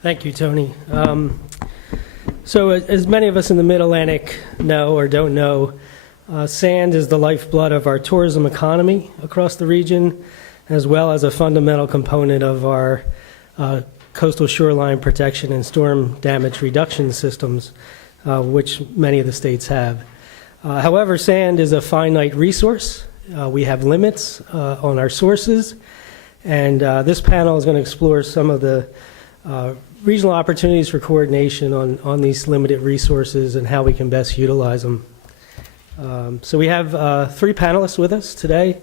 Thank you, Tony. So as many of us in the Mid-Atlantic know or don't know, sand is the lifeblood of our tourism economy across the region, as well as a fundamental component of our coastal shoreline protection and storm damage reduction systems, which many of the states have. However, sand is a finite resource. We have limits on our sources, and this panel is going to explore some of the regional opportunities for coordination on these limited resources and how we can best utilize them. So we have three panelists with us today.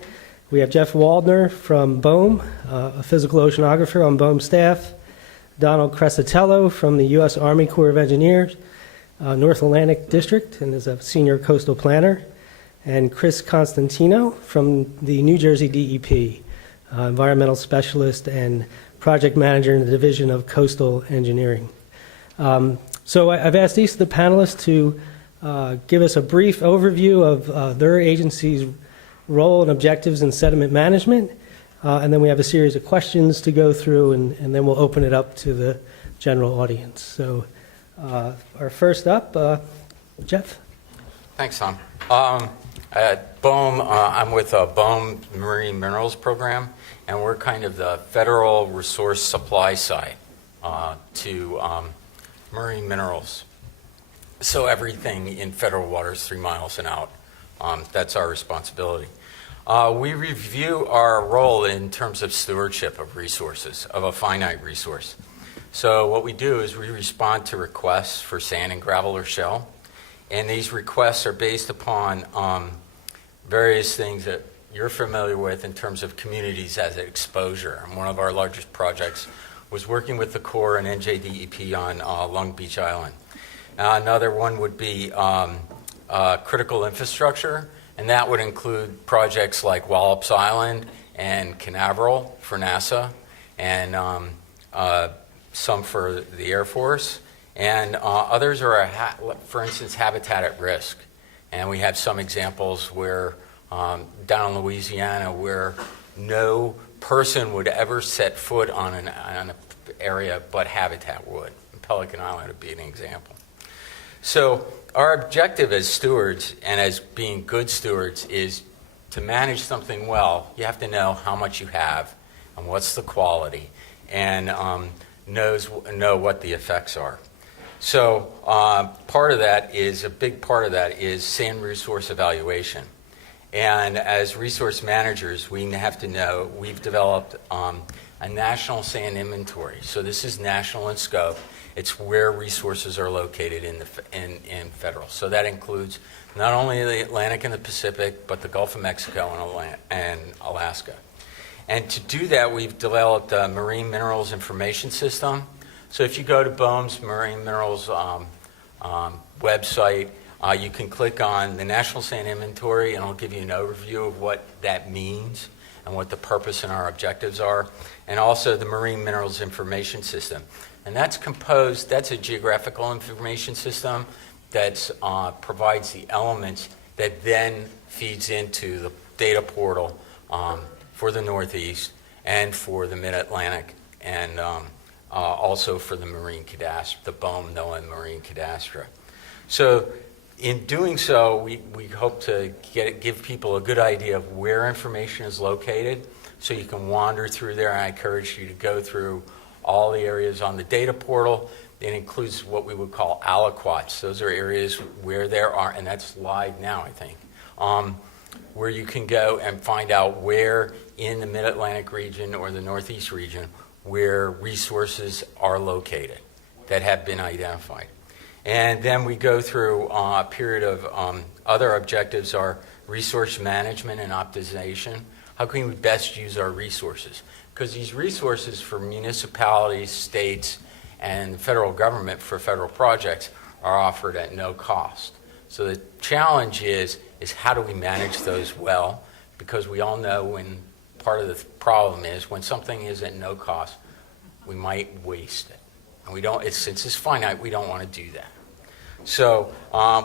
We have Jeff Waldner from BOEM, a physical oceanographer on BOEM staff, Donald Cresitello from the U.S. Army Corps of Engineers, North Atlantic District, and is a senior coastal planner, and Chris Constantino from the New Jersey DEP, environmental specialist and project manager in the Division of Coastal Engineering. So I've asked each of the panelists to give us a brief overview of their agency's role and objectives in sediment management, and then we have a series of questions to go through, and then we'll open it up to the general audience. So our first up, Jeff. Thanks, Tom. At BOEM, I'm with BOEM Marine Minerals Program, and we're kind of the federal resource supply side to marine minerals. So everything in federal waters 3 miles and out, that's our responsibility. We review our role in terms of stewardship of resources, of a finite resource. So what we do is we respond to requests for sand and gravel or shell, and these requests are based upon various things that you're familiar with in terms of communities as exposure. And one of our largest projects was working with the Corps and NJDEP on Long Beach Island. Another one would be critical infrastructure, and that would include projects like Wallops Island and Canaveral for NASA, and some for the Air Force. And others are, for instance, habitat at risk. And we have some examples where down in Louisiana where no person would ever set foot on an area but habitat would. Pelican Island would be an example. So our objective as stewards and as being good stewards is to manage something well. You have to know how much you have and what's the quality, and know what the effects are. So part of that is, a big part of that is sand resource evaluation. And as resource managers, we have to know, we've developed a national sand inventory. So this is national in scope. It's where resources are located in federal. So that includes not only the Atlantic and the Pacific, but the Gulf of Mexico and Alaska. And to do that, we've developed a marine minerals information system. So if you go to BOEM's Marine Minerals website, you can click on the National Sand Inventory, and I'll give you an overview of what that means and what the purpose and our objectives are, and also the Marine Minerals Information System. And that's a geographical information system that provides the elements that then feeds into the data portal for the Northeast and for the Mid-Atlantic, and also for the marine cadastre, the BOEM NOAA Marine Cadastre. So in doing so, we hope to give people a good idea of where information is located, so you can wander through there. I encourage you to go through all the areas on the data portal. It includes what we would call aliquots. Those are areas where there are, and that's live now, I think, where you can go and find out where in the Mid-Atlantic region or the Northeast region where resources are located that have been identified. And then we go through a period of other objectives are resource management and optimization. How can we best use our resources? Because these resources for municipalities, states, and the federal government for federal projects are offered at no cost. So the challenge is how do we manage those well? Because we all know when part of the problem is when something is at no cost, we might waste it. And we don't, since it's finite, we don't want to do that. So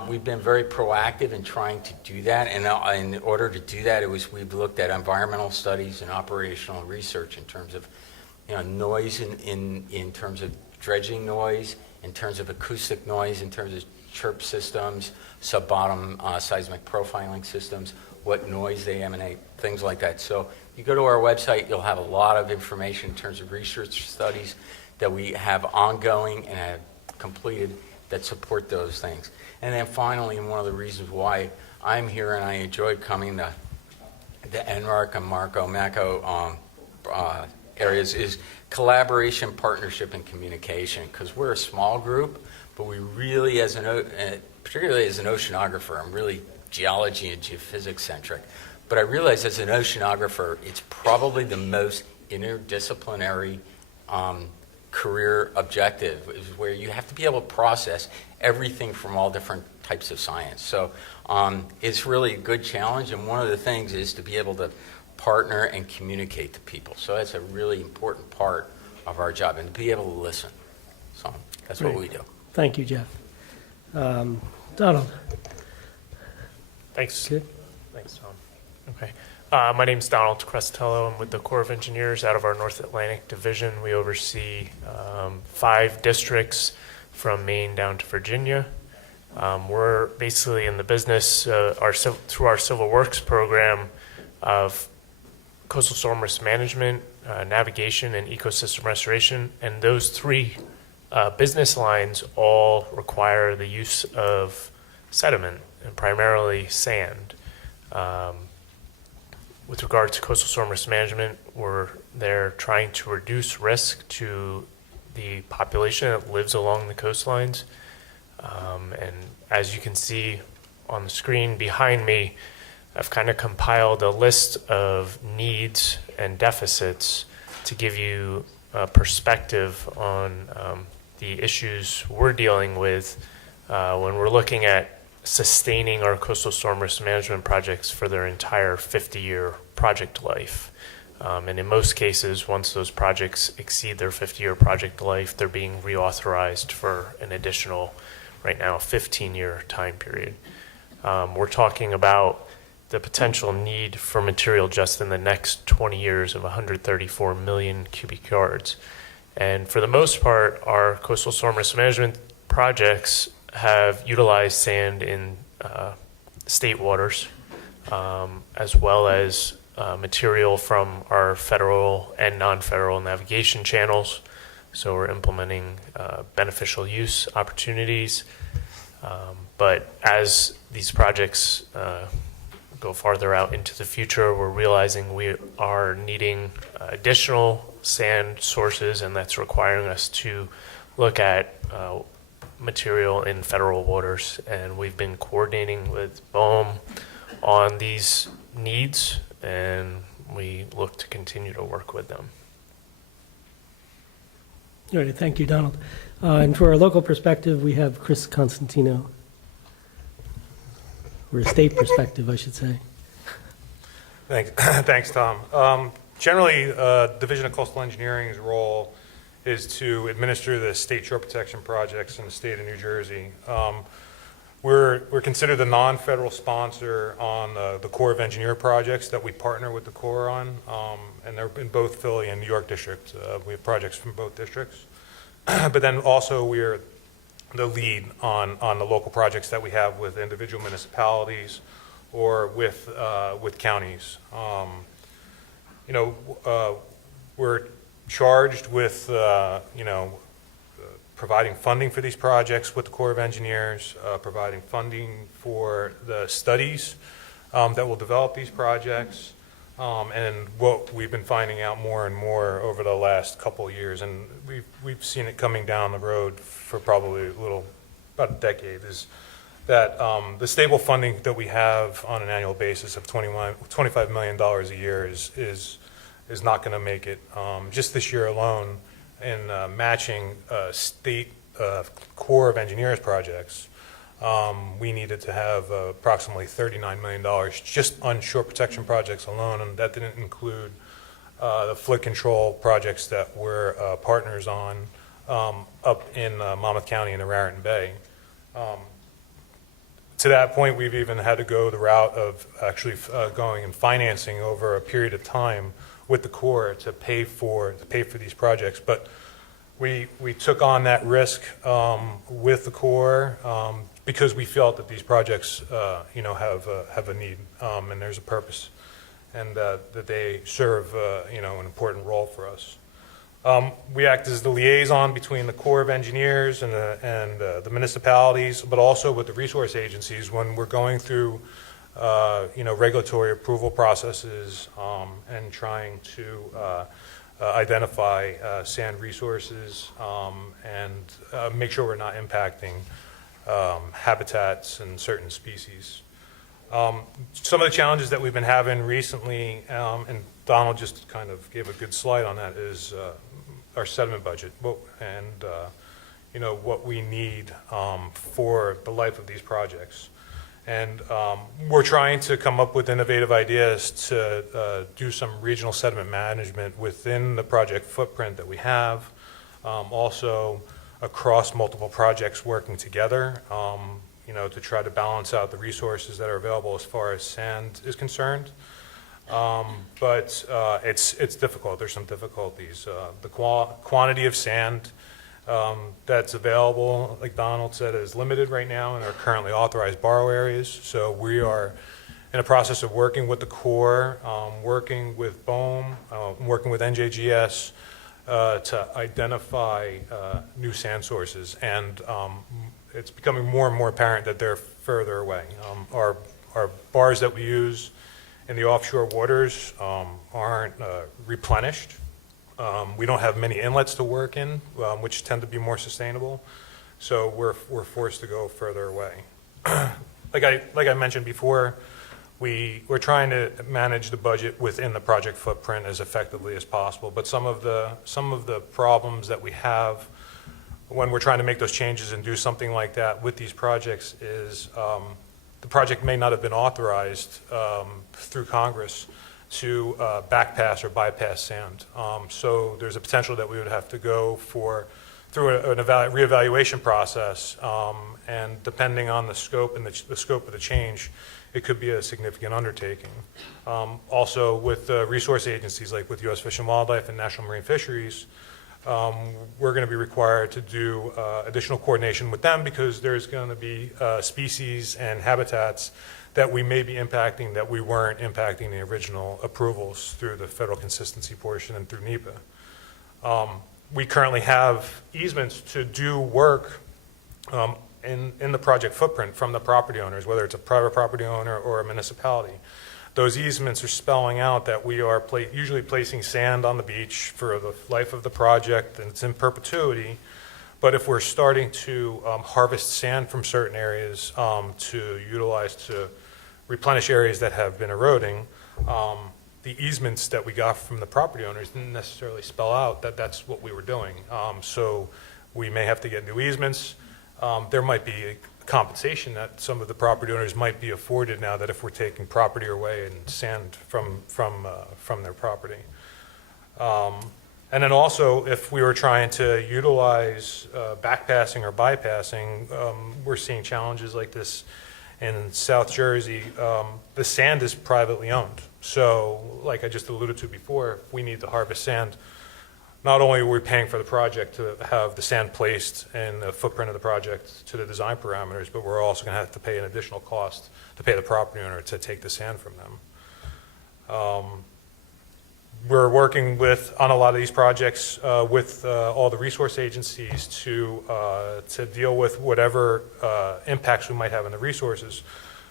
we've been very proactive in trying to do that, and in order to do that, we've looked at environmental studies and operational research in terms of noise in terms of dredging noise, in terms of acoustic noise, in terms of chirp systems, sub-bottom seismic profiling systems, what noise they emanate, things like that. So you go to our website, you'll have a lot of information in terms of research studies that we have ongoing and have completed that support those things. And then finally, and one of the reasons why I'm here and I enjoyed coming to the NRARC and Marco Macco areas is collaboration, partnership, and communication, because we're a small group, but we really, particularly as an oceanographer, I'm really geology and geophysics centric, but I realize as an oceanographer, it's probably the most interdisciplinary career objective, is where you have to be able to process everything from all different types of science. So it's really a good challenge, and one of the things is to be able to partner and communicate to people. So that's a really important part of our job, and to be able to listen. So that's what we do. Thank you, Jeff. Donald. Thanks. Good. Thanks, Tom. Okay. My name's Donald Cresitello. I'm with the Corps of Engineers out of our North Atlantic Division. We oversee 5 districts from Maine down to Virginia. We're basically in the business through our Civil Works program of coastal storm risk management, navigation, and ecosystem restoration. And those 3 business lines all require the use of sediment, and primarily sand. With regard to coastal storm risk management, we're there trying to reduce risk to the population that lives along the coastlines. And as you can see on the screen behind me, I've kind of compiled a list of needs and deficits to give you a perspective on the issues we're dealing with when we're looking at sustaining our coastal storm risk management projects for their entire 50-year project life. And in most cases, once those projects exceed their 50-year project life, they're being reauthorized for an additional, right now, 15-year time period. We're talking about the potential need for material just in the next 20 years of 134 million cubic yards. And for the most part, our coastal storm risk management projects have utilized sand in state waters, as well as material from our federal and non-federal navigation channels. So we're implementing beneficial use opportunities. But as these projects go farther out into the future, we're realizing we are needing additional sand sources, and that's requiring us to look at material in federal waters. And we've been coordinating with BOEM on these needs, and we look to continue to work with them. All right, thank you, Donald. And for our local perspective, we have Chris Constantino. Or a state perspective, I should say. Thanks, Tom. Generally, Division of Coastal Engineering's role is to administer the state shore protection projects in the state of New Jersey. We're considered the non-federal sponsor on the Corps of Engineer projects that we partner with the Corps on, and they're in both Philly and New York districts. We have projects from both districts. But then also we're the lead on the local projects that we have with individual municipalities or with counties. We're charged with providing funding for these projects with the Corps of Engineers, providing funding for the studies that will develop these projects, and what we've been finding out more and more over the last couple of years, and we've seen it coming down the road for probably about a decade, is that the stable funding that we have on an annual basis of $25 million a year is not going to make it. Just this year alone, in matching state Corps of Engineers projects, we needed to have approximately $39 million just on shore protection projects alone, and that didn't include the flood control projects that we're partners on up in Monmouth County in the Raritan Bay. To that point, we've even had to go the route of actually going and financing over a period of time with the Corps to pay for these projects. But we took on that risk with the Corps because we felt that these projects, have a need and there's a purpose, and that they serve, an important role for us. We act as the liaison between the Corps of Engineers and the municipalities, but also with the resource agencies when we're going through, regulatory approval processes and trying to identify sand resources and make sure we're not impacting habitats and certain species. Some of the challenges that we've been having recently, and Donald just kind of gave a good slide on that, is our sediment budget and what we need for the life of these projects. And we're trying to come up with innovative ideas to do some regional sediment management within the project footprint that we have, also across multiple projects working together, to try to balance out the resources that are available as far as sand is concerned. But it's difficult. There's some difficulties. The quantity of sand that's available, like Donald said, is limited right now in our currently authorized borrow areas. So we are in a process of working with the Corps, working with BOEM, working with NJGS to identify new sand sources. And it's becoming more and more apparent that they're further away. Our bars that we use in the offshore waters aren't replenished. We don't have many inlets to work in, which tend to be more sustainable. So we're forced to go further away. Like I mentioned before, we're trying to manage the budget within the project footprint as effectively as possible. But some of the problems that we have when we're trying to make those changes and do something like that with these projects is the project may not have been authorized through Congress to backpass or bypass sand. So there's a potential that we would have to go through an reevaluation process, and depending on the scope and the scope of the change, it could be a significant undertaking. Also with resource agencies like with U.S. Fish and Wildlife and National Marine Fisheries, we're going to be required to do additional coordination with them because there's going to be species and habitats that we may be impacting that we weren't impacting the original approvals through the federal consistency portion and through NEPA. We currently have easements to do work in the project footprint from the property owners, whether it's a private property owner or a municipality. Those easements are spelling out that we are usually placing sand on the beach for the life of the project, and it's in perpetuity. But if we're starting to harvest sand from certain areas to utilize to replenish areas that have been eroding, the easements that we got from the property owners didn't necessarily spell out that that's what we were doing. So we may have to get new easements. There might be a compensation that some of the property owners might be afforded now that if we're taking property away and sand from their property. And then also, if we were trying to utilize backpassing or bypassing, we're seeing challenges like this in South Jersey. The sand is privately owned. So, like I just alluded to before, if we need to harvest sand, not only are we paying for the project to have the sand placed in the footprint of the project to the design parameters, but we're also going to have to pay an additional cost to pay the property owner to take the sand from them. We're working on a lot of these projects with all the resource agencies to deal with whatever impacts we might have on the resources,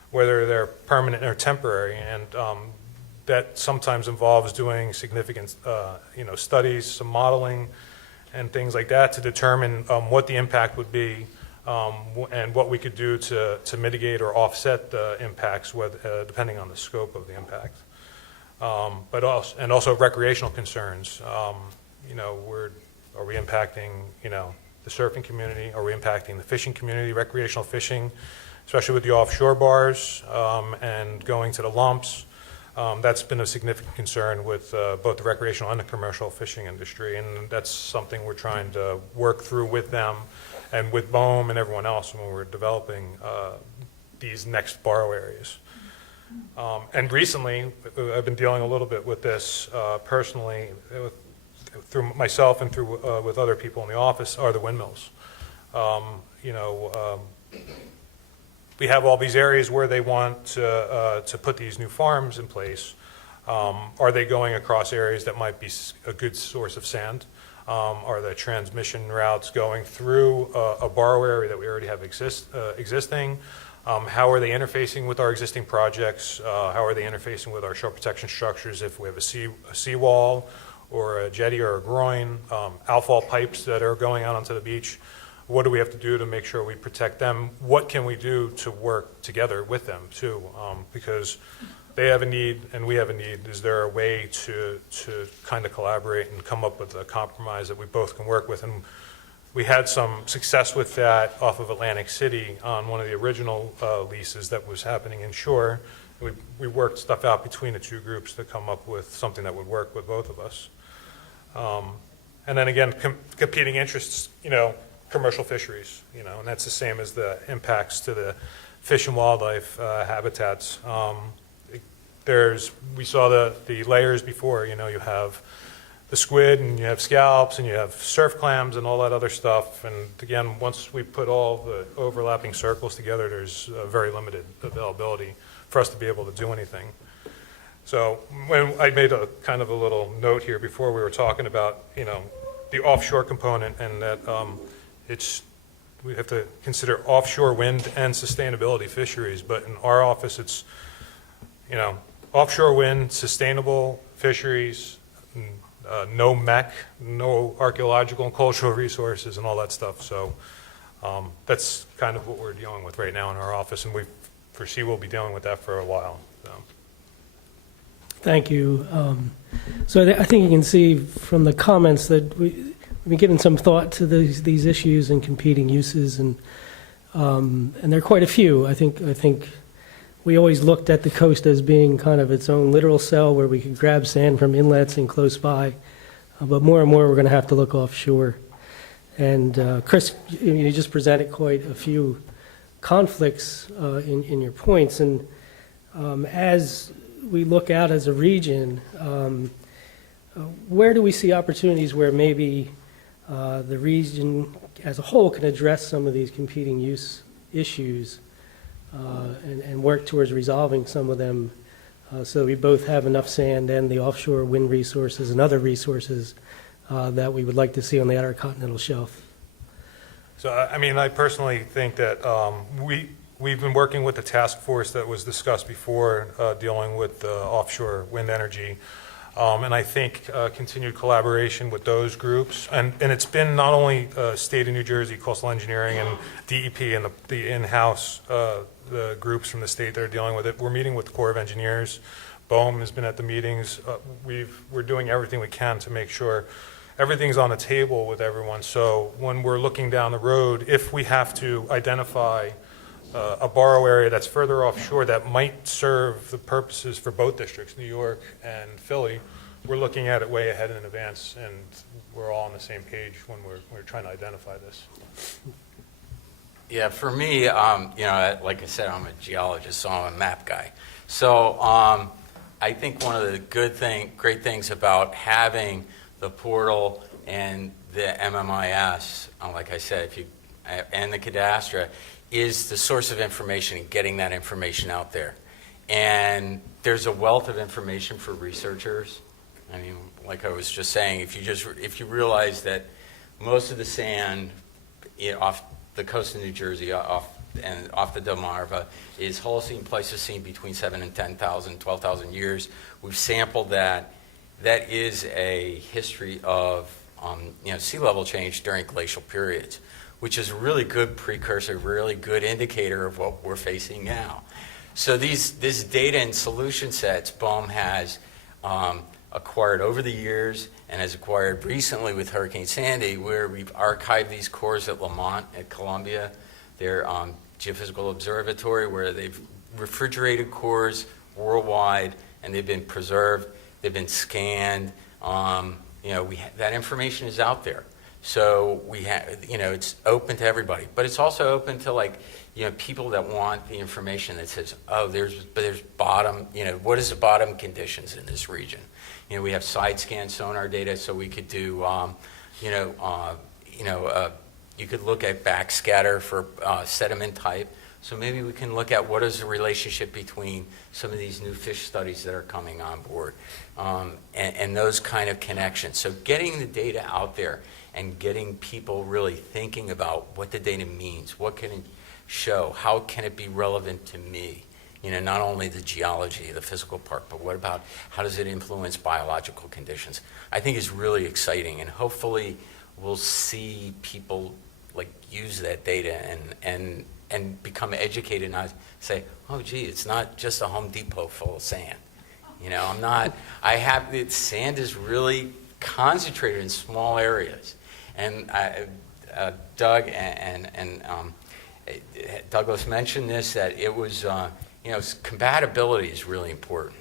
whether they're permanent or temporary, and that sometimes involves doing significant studies, some modeling, and things like that to determine what the impact would be and what we could do to mitigate or offset the impacts, depending on the scope of the impact. But also recreational concerns. Are we impacting the surfing community? Are we impacting the fishing community, recreational fishing, especially with the offshore bars and going to the lumps? That's been a significant concern with both the recreational and the commercial fishing industry, and that's something we're trying to work through with them and with BOEM and everyone else when we're developing these next borrow areas. And recently, I've been dealing a little bit with this personally, through myself and through with other people in the office, are the windmills. You know, we have all these areas where they want to put these new farms in place. Are they going across areas that might be a good source of sand? Are the transmission routes going through a borrow area that we already have existing? How are they interfacing with our existing projects? How are they interfacing with our shore protection structures if we have a seawall or a jetty or a groin? Outfall pipes that are going out onto the beach. What do we have to do to make sure we protect them? What can we do to work together with them too? Because they have a need and we have a need. Is there a way to kind of collaborate and come up with a compromise that we both can work with? And we had some success with that off of Atlantic City on one of the original leases that was happening in Shore. We worked stuff out between the two groups to come up with something that would work with both of us. And then again, competing interests, you know, commercial fisheries, you know, and that's the same as the impacts to the fish and wildlife habitats. We saw the layers before, you know, you have the squid and you have scallops and you have surf clams and all that other stuff. And again, once we put all the overlapping circles together, there's very limited availability for us to be able to do anything. So when I made a kind of a little note here before, we were talking about, you know, the offshore component, and that we have to consider offshore wind and sustainability fisheries. But in our office, it's, you know, offshore wind, sustainable fisheries, no MEC, no archaeological and cultural resources and all that stuff. So that's kind of what we're dealing with right now in our office, and we foresee we'll be dealing with that for a while. So. Thank you. So I think you can see from the comments that we've been giving some thought to these issues and competing uses, and there are quite a few. I think we always looked at the coast as being kind of its own literal cell where we could grab sand from inlets and close by, but more and more we're going to have to look offshore. And Chris, you just presented quite a few conflicts in your points, and as we look out as a region, where do we see opportunities where maybe the region as a whole can address some of these competing use issues and work towards resolving some of them so we both have enough sand and the offshore wind resources and other resources that we would like to see on the outer continental shelf? So, I mean, I personally think that we've been working with the task force that was discussed before, dealing with offshore wind energy. And I think continued collaboration with those groups, and it's been not only State of New Jersey, Coastal Engineering, and DEP, and the in-house the groups from the state that are dealing with it. We're meeting with the Corps of Engineers. BOEM has been at the meetings. We're doing everything we can to make sure everything's on the table with everyone. So when we're looking down the road, if we have to identify a borrow area that's further offshore that might serve the purposes for both districts, New York and Philly, we're looking at it way ahead in advance, and we're all on the same page when we're trying to identify this. Yeah, for me, you know, like I said, I'm a geologist, so I'm a map guy. So I think one of the great things about having the portal and the MMIS, like I said, and the cadastre, is the source of information and getting that information out there. And there's a wealth of information for researchers. I mean, like I was just saying, if you realize that most of the sand off the coast of New Jersey, off the Delmarva, is Holocene, Pleistocene between 7 and 10,000, 12,000 years. We've sampled that. That is a history of sea level change during glacial periods, which is a really good precursor, really good indicator of what we're facing now. So this data and solution sets BOEM has acquired over the years and has acquired recently with Hurricane Sandy, where we've archived these cores at Lamont at Columbia, their geophysical observatory, where they've refrigerated cores worldwide, and they've been preserved, they've been scanned. That information is out there. So we have, it's open to everybody, but it's also open to like, people that want the information that says, oh, there's bottom, what is the bottom conditions in this region? We have side scan sonar data, so we could do, you could look at backscatter for sediment type. So maybe we can look at what is the relationship between some of these new fish studies that are coming on board, and those kind of connections. So getting the data out there and getting people really thinking about what the data means, what can it show, how can it be relevant to me? Not only the geology, the physical part, but what about how does it influence biological conditions? I think is really exciting, and hopefully we'll see people like use that data and become educated and not say, oh, gee, it's not just a Home Depot full of sand. Sand is really concentrated in small areas. And Doug and Douglas mentioned this, that it was, compatibility is really important.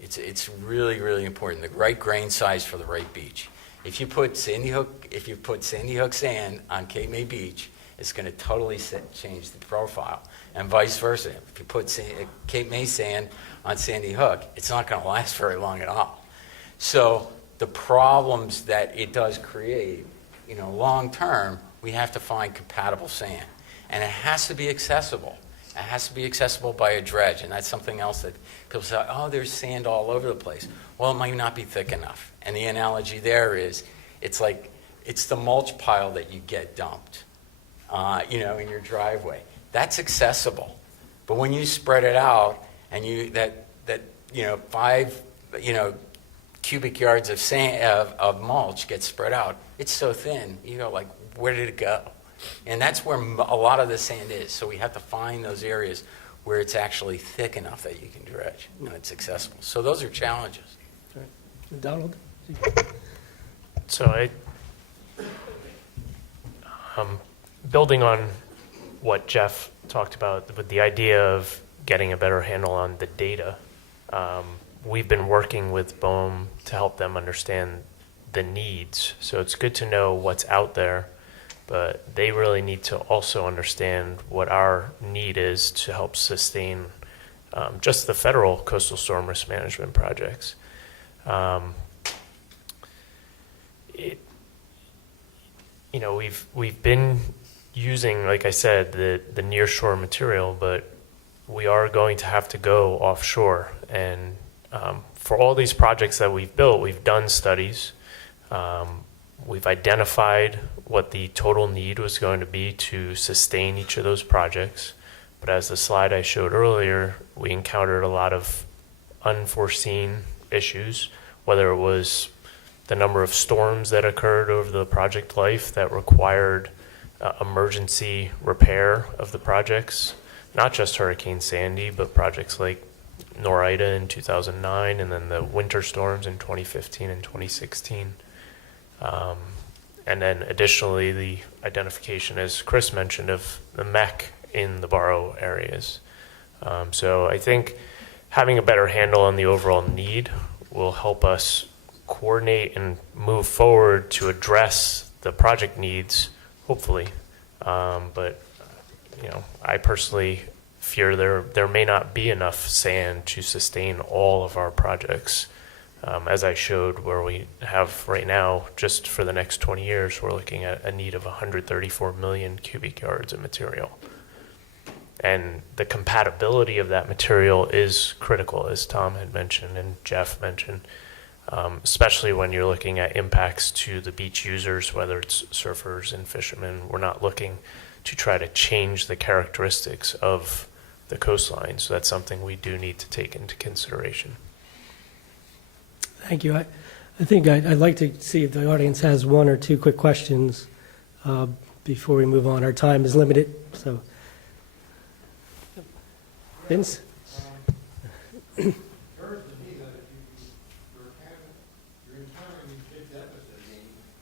It's really, really important. The right grain size for the right beach. If you put Sandy Hook sand on Cape May Beach, it's going to totally change the profile, and vice versa. If you put Cape May sand on Sandy Hook, it's not going to last very long at all. So the problems that it does create, long term, we have to find compatible sand, and it has to be accessible. It has to be accessible by a dredge, and that's something else that people say, oh, there's sand all over the place. Well, it might not be thick enough. And the analogy there is, it's the mulch pile that you get dumped, in your driveway. That's accessible. But when you spread it out and that 5, cubic yards of sand, of mulch gets spread out, it's so thin, like, where did it go? And that's where a lot of the sand is. So we have to find those areas where it's actually thick enough that you can dredge and it's accessible. So those are challenges. All right. Donald? So building on what Jeff talked about with the idea of getting a better handle on the data, we've been working with BOEM to help them understand the needs. So it's good to know what's out there, but they really need to also understand what our need is to help sustain just the federal coastal storm risk management projects. We've been using, like I said, the nearshore material, but we are going to have to go offshore. And for all these projects that we've built, we've done studies. We've identified what the total need was going to be to sustain each of those projects. But as the slide I showed earlier, we encountered a lot of unforeseen issues, whether it was the number of storms that occurred over the project life that required emergency repair of the projects, not just Hurricane Sandy, but projects like Norita in 2009, and then the winter storms in 2015 and 2016. And then additionally, the identification, as Chris mentioned, of the mech in the borrow areas. So I think having a better handle on the overall need will help us coordinate and move forward to address the project needs, hopefully. But I personally fear there may not be enough sand to sustain all of our projects. As I showed, where we have right now, just for the next 20 years, we're looking at a need of 134 million cubic yards of material. And the compatibility of that material is critical, as Tom had mentioned and Jeff mentioned, especially when you're looking at impacts to the beach users, whether it's surfers and fishermen. We're not looking to try to change the characteristics of the coastline. So that's something we do need to take into consideration. Thank you. I think I'd like to see if the audience has one or two quick questions before we move on. Our time is limited, so. Vince? Occurs to me that if you're encountering these big deficits,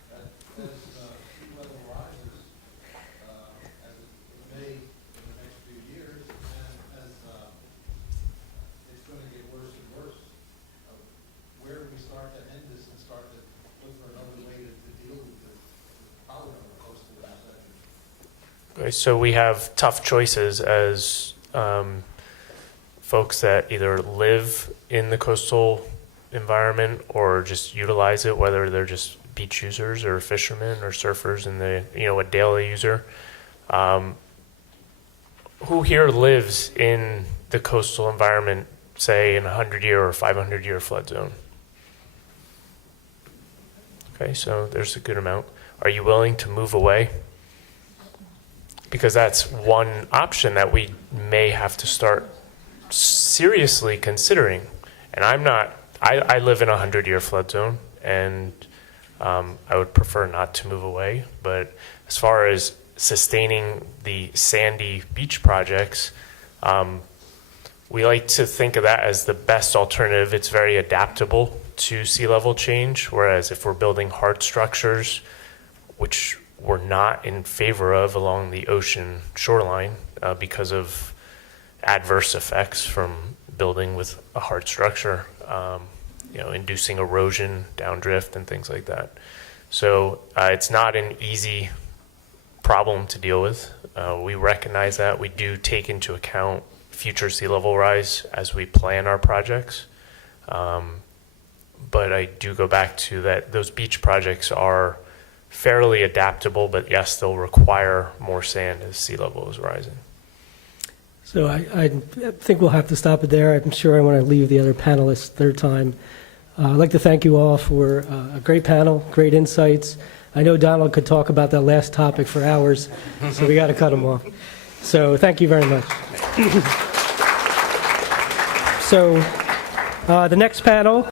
that as sea level rises, as it may in the next few years, and as it's going to get worse and worse, where do we start to end this and start to look for another way to deal with the Okay, so we have tough choices as folks that either live in the coastal environment or just utilize it, whether they're just beach users or fishermen or surfers and a daily user. Who here lives in the coastal environment, say in a 100-year or 500-year flood zone? Okay, so there's a good amount. Are you willing to move away? Because that's one option that we may have to start seriously considering. And I live in a 100-year flood zone, and I would prefer not to move away. But as far as sustaining the sandy beach projects, we like to think of that as the best alternative. It's very adaptable to sea level change, whereas if we're building hard structures, which we're not in favor of along the ocean shoreline because of adverse effects from building with a hard structure, inducing erosion, downdrift, and things like that. So it's not an easy problem to deal with. We recognize that. We do take into account future sea level rise as we plan our projects. But I do go back to that those beach projects are fairly adaptable, but yes, they'll require more sand as sea level is rising. So I think we'll have to stop it there. I'm sure I want to leave the other panelists third time. I'd like to thank you all for a great panel, great insights. I know Donald could talk about that last topic for hours, so we got to cut him off. So thank you very much. So the next panel.